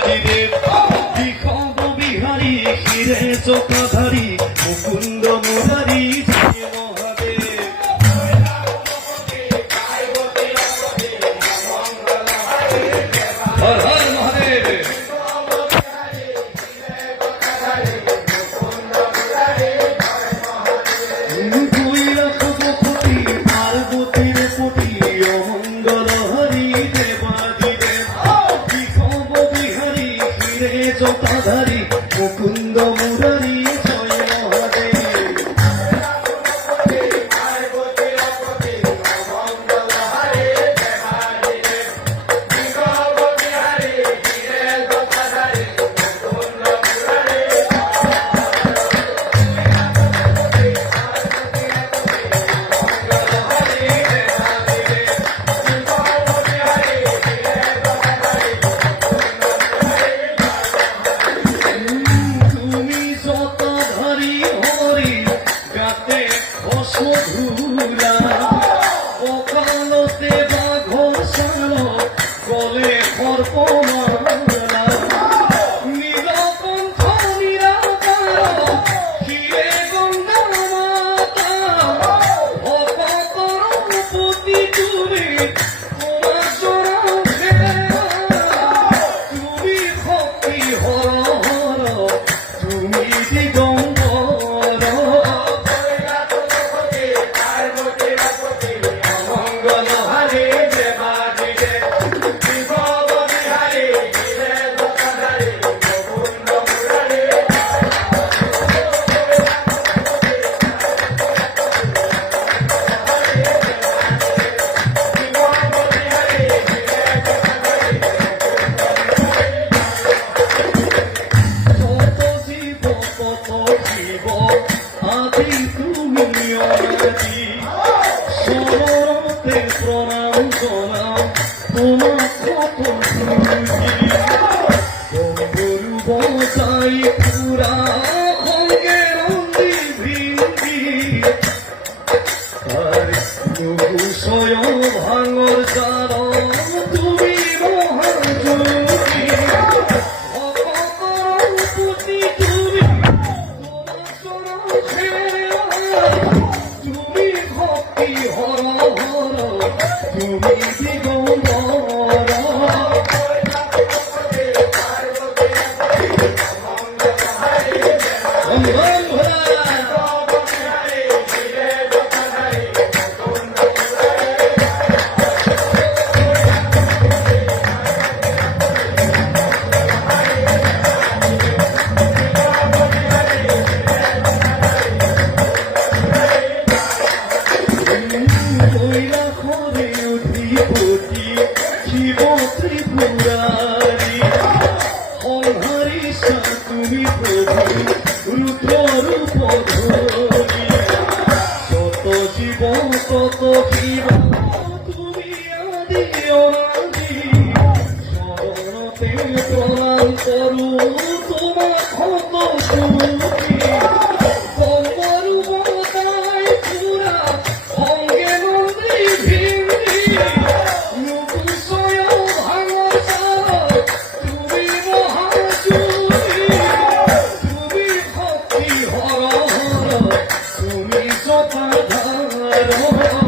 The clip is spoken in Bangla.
Deep. কোথায় পুরা ভঙ্গের আর ভাঙর যায় ভরিসা তুমি প্রভু রূপ রূপ ধরি কত জীবন কত জীবন Thank you.